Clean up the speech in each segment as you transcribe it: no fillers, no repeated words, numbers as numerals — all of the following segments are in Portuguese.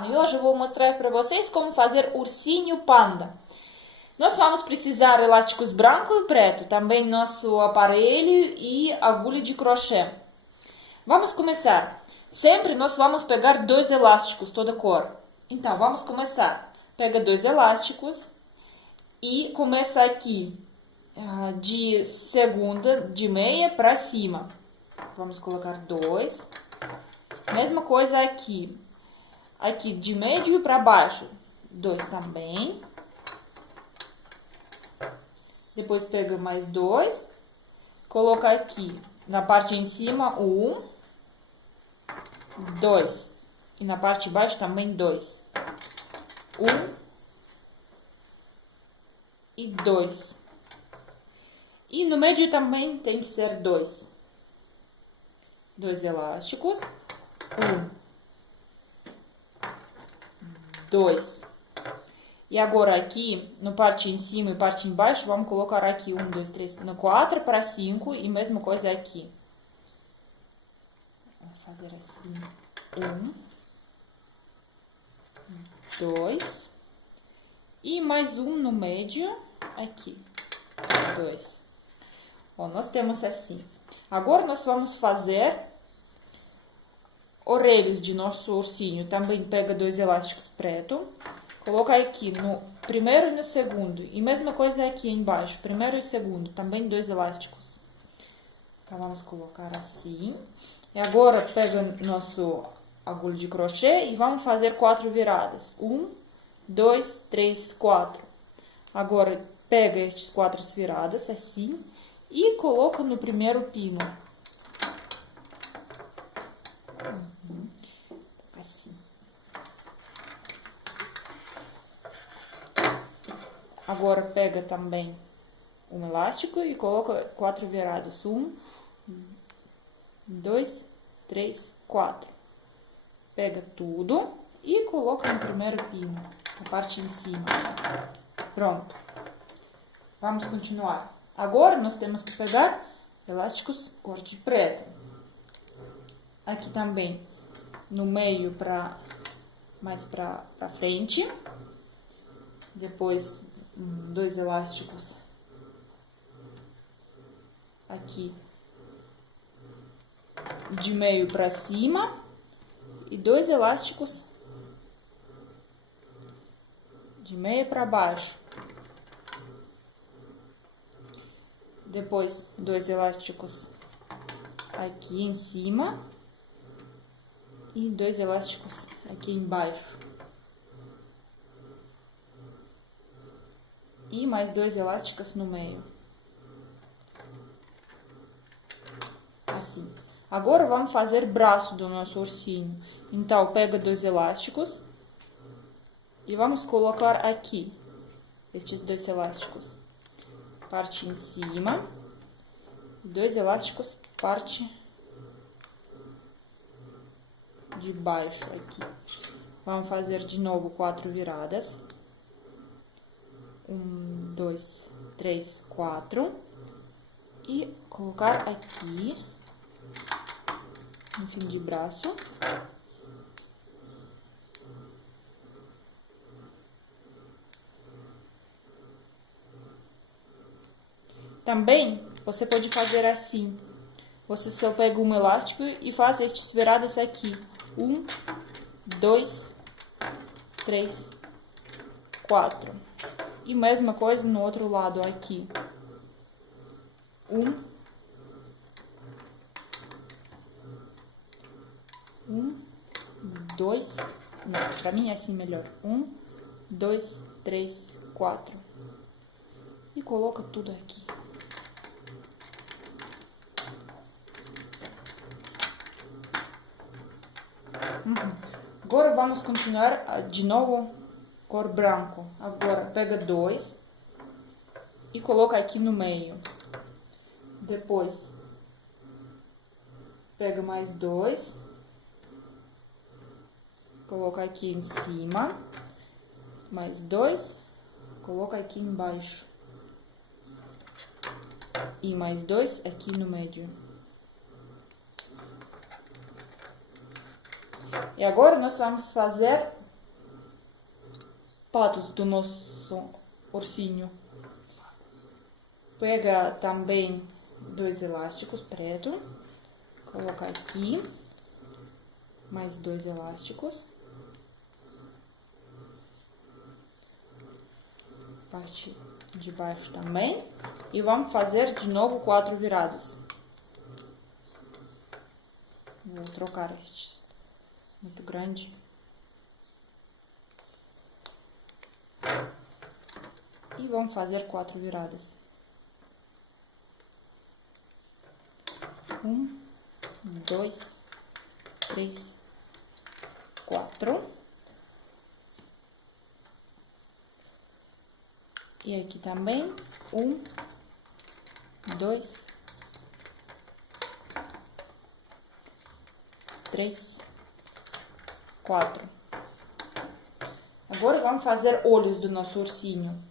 pano e hoje eu vou mostrar para vocês como fazer ursinho panda. Nós vamos precisar elásticos branco e preto, também nosso aparelho e agulha de crochê. Vamos começar. Sempre nós vamos pegar dois elásticos, toda cor. Então, vamos começar. Pega dois elásticos e começa aqui de segunda, de meia para cima. Vamos colocar dois. Mesma coisa aqui. Aqui de médio para baixo, dois também. Depois pega mais dois. Coloca aqui na parte em cima um, dois. E na parte de baixo também dois. Um e dois. E no meio também tem que ser dois. Dois elásticos. Um, dois. E agora aqui, no parte em cima e parte embaixo, vamos colocar aqui um, dois, três, no 4 para 5 e mesma coisa aqui. Vou fazer assim, um, dois e mais um no meio, aqui, dois. Bom, nós temos assim. Agora nós vamos fazer orelhas de nosso ursinho. Também pega dois elásticos preto, coloca aqui no primeiro e no segundo, e mesma coisa aqui embaixo, primeiro e segundo, também dois elásticos. Então vamos colocar assim. E agora pega nosso agulha de crochê e vamos fazer 4 viradas. 1, 2, 3, 4. Agora pega estes 4 viradas assim e coloca no primeiro pino. Assim. Agora pega também um elástico e coloca 4 viradas. 1, 2, 3, 4. Pega tudo e coloca no primeiro pino, na parte em cima. Pronto. Vamos continuar. Agora nós temos que pegar elásticos cor de preto. Aqui também no meio mais para frente. Depois dois elásticos aqui de meio para cima e dois elásticos de meio para baixo. Depois dois elásticos aqui em cima e dois elásticos aqui embaixo. E mais dois elásticos no meio. Assim. Agora vamos fazer braço do nosso ursinho. Então, pega dois elásticos e vamos colocar aqui estes dois elásticos. Parte em cima, dois elásticos, parte de baixo aqui. Vamos fazer de novo 4 viradas. 1, 2, 3, 4. E colocar aqui no fim de braço. Também você pode fazer assim. Você só pega um elástico e faz estas viradas aqui. 1, 2, 3, 4. E mesma coisa no outro lado aqui. 1, 2, não, pra mim é assim melhor. 1, 2, 3, 4. E coloca tudo aqui. Agora vamos continuar de novo cor branco. Agora pega dois e coloca aqui no meio. Depois pega mais dois, coloca aqui em cima, mais dois, coloca aqui embaixo e mais dois aqui no meio. E agora nós vamos fazer patos do nosso ursinho. Pega também 2 elásticos preto, coloca aqui, mais 2 elásticos, parte de baixo também, e vamos fazer de novo 4 viradas. Vou trocar este muito grande. E vamos fazer 4 viradas. 1, 2, 3, 4. E aqui também, 1, 2, 3, 4. Agora vamos fazer olhos do nosso ursinho.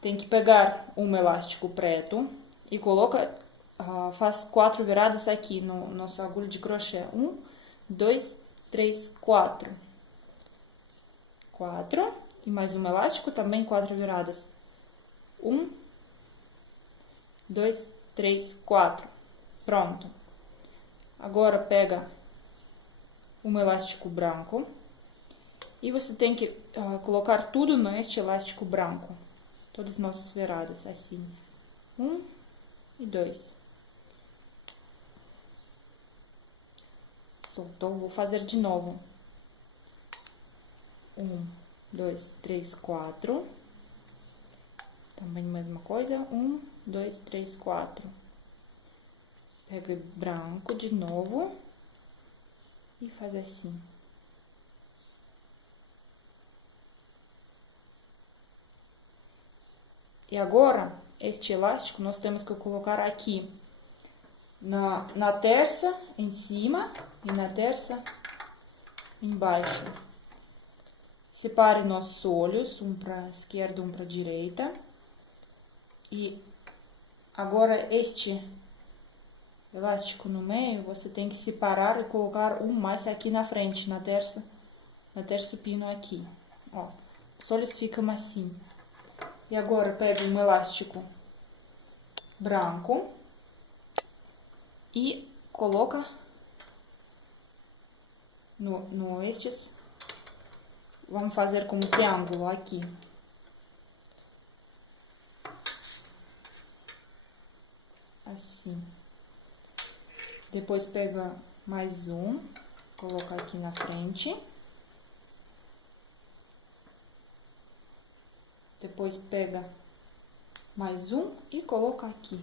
Tem que pegar um elástico preto e coloca, faz 4 viradas aqui no nosso agulha de crochê. 1, 2, 3, 4. 4. E mais um elástico, também 4 viradas. 1, 2, 3, 4. Pronto. Agora pega um elástico branco e você tem que colocar tudo neste elástico branco. Todas as nossas viradas, assim. 1 e 2. Soltou, vou fazer de novo. 1, 2, 3, 4. Também a mesma coisa. 1, 2, 3, 4. Pega branco de novo e faz assim. E agora, este elástico nós temos que colocar aqui na terça em cima e na terça embaixo. Separe nossos olhos, um para a esquerda, um para a direita. E agora este elástico no meio, você tem que separar e colocar um mais aqui na frente, na terça pino aqui. Ó, os olhos ficam assim. E agora pega um elástico branco e coloca no estes. Vamos fazer como triângulo aqui. Assim. Depois pega mais um, coloca aqui na frente. Depois pega mais um e coloca aqui,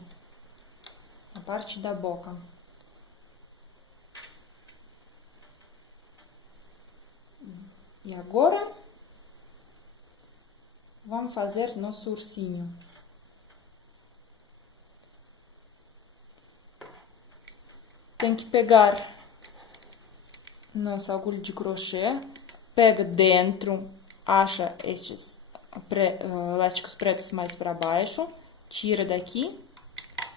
na parte da boca. E agora, vamos fazer nosso ursinho. Tem que pegar nossa agulha de crochê, pega dentro, acha estes elásticos pretos mais para baixo, tira daqui,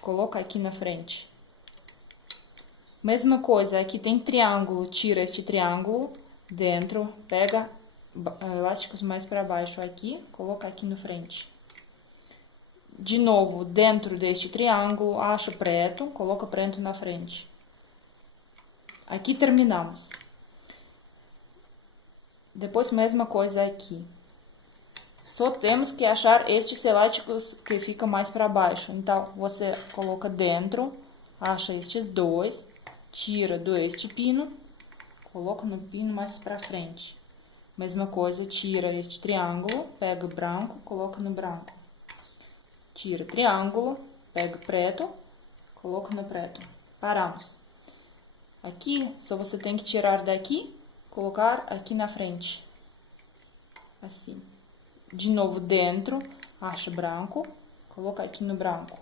coloca aqui na frente. Mesma coisa, aqui tem triângulo, tira este triângulo dentro, pega elásticos mais para baixo aqui, coloca aqui na frente. De novo, dentro deste triângulo, acha preto, coloca preto na frente. Aqui terminamos. Depois, mesma coisa aqui. Só temos que achar estes elásticos que ficam mais para baixo. Então, você coloca dentro, acha estes dois, tira deste pino, coloca no pino mais para frente. Mesma coisa, tira este triângulo, pega o branco, coloca no branco. Tira triângulo, pega preto, coloca no preto. Paramos. Aqui, só você tem que tirar daqui, colocar aqui na frente. Assim. De novo dentro, acha branco, coloca aqui no branco.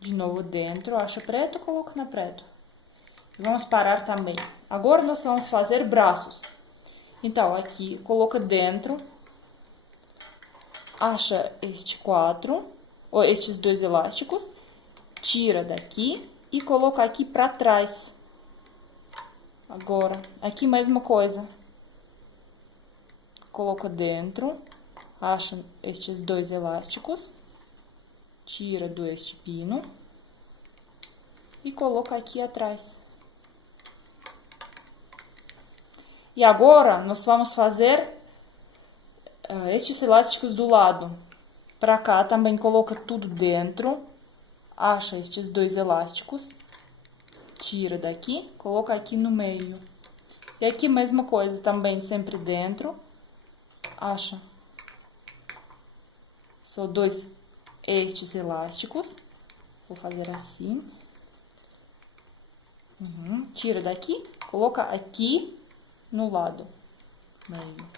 De novo dentro, acha preto, coloca no preto. E vamos parar também. Agora nós vamos fazer braços. Então, aqui, coloca dentro, acha estes dois elásticos, tira daqui e coloca aqui para trás. Agora, aqui mesma coisa. Coloca dentro, acha estes dois elásticos, tira do este pino e coloca aqui atrás. E agora, nós vamos fazer estes elásticos do lado. Pra cá, também coloca tudo dentro, acha estes dois elásticos, tira daqui, coloca aqui no meio. E aqui, mesma coisa, também sempre dentro, acha só dois estes elásticos, vou fazer assim, tira daqui, coloca aqui no lado, meio.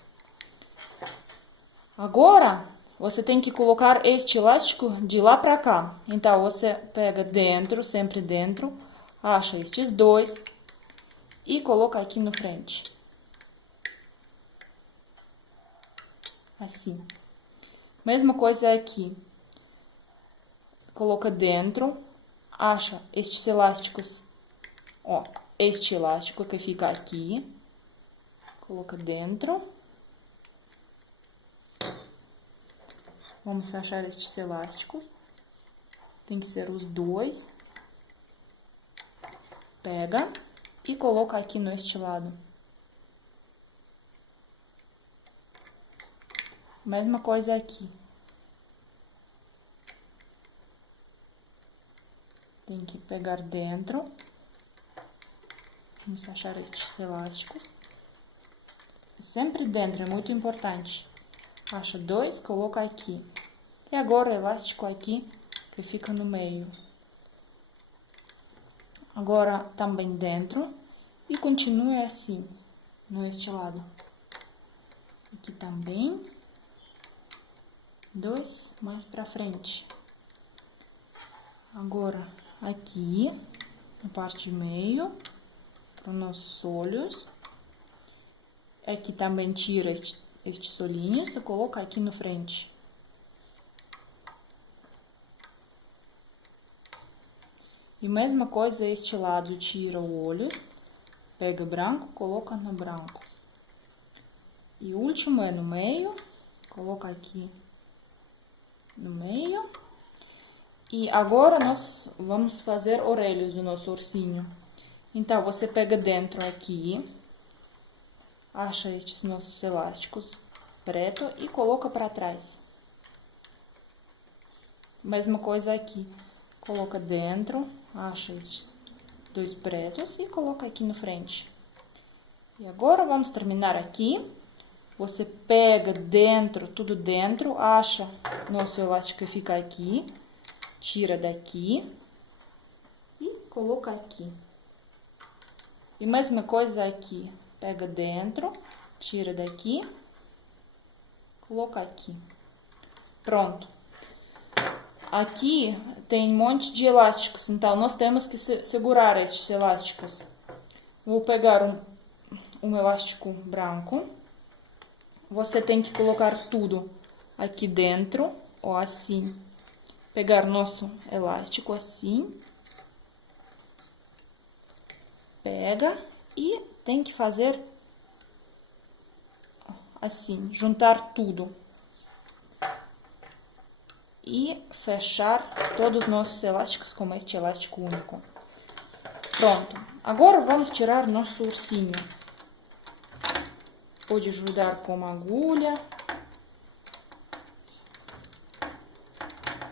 Agora, você tem que colocar este elástico de lá pra cá, então você pega dentro, sempre dentro, acha estes dois e coloca aqui no frente, assim. Mesma coisa aqui, coloca dentro, acha estes elásticos, ó, este elástico que fica aqui, coloca dentro. Vamos achar estes elásticos, tem que ser os dois, pega e coloca aqui neste lado. Mesma coisa aqui. Tem que pegar dentro. Vamos achar estes elásticos. Sempre dentro, é muito importante. Acha dois, coloca aqui. E agora o elástico aqui, que fica no meio. Agora também dentro. E continue assim, neste lado. Aqui também. Dois mais pra frente. Agora, aqui, na parte do meio, para os nossos olhos. Aqui também tira estes olhinhos e coloca aqui no frente. E mesma coisa, este lado tira o olho, pega branco, coloca no branco. E o último é no meio, coloca aqui no meio. E agora nós vamos fazer orelhas do nosso ursinho. Então, você pega dentro aqui, acha estes nossos elásticos preto e coloca para trás. Mesma coisa aqui, coloca dentro, acha estes dois pretos e coloca aqui no frente. E agora vamos terminar aqui. Você pega dentro, tudo dentro, acha nosso elástico que fica aqui, tira daqui e coloca aqui. E mesma coisa aqui, pega dentro, tira daqui, coloca aqui. Pronto. Aqui tem um monte de elásticos, então nós temos que segurar estes elásticos. Vou pegar um elástico branco. Você tem que colocar tudo aqui dentro, ó, assim. Pegar nosso elástico assim. Pega e tem que fazer assim, juntar tudo. E fechar todos os nossos elásticos com este elástico único. Pronto. Agora vamos tirar nosso ursinho. Pode ajudar com uma agulha.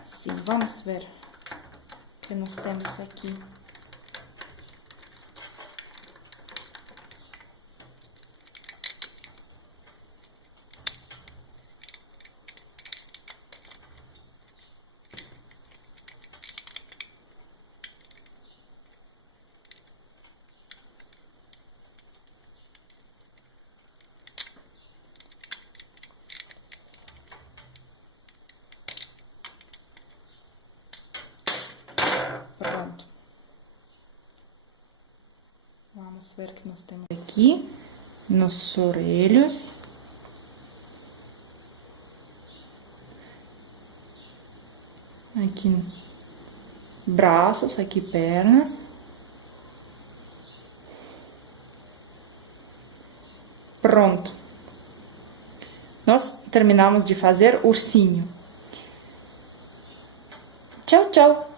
Sim, vamos ver o que nós temos aqui. Pronto. Vamos ver o que nós temos aqui. Nossos orelhos. Aqui braços, aqui pernas. Pronto. nós terminamos de fazer ursinho. Tchau, tchau!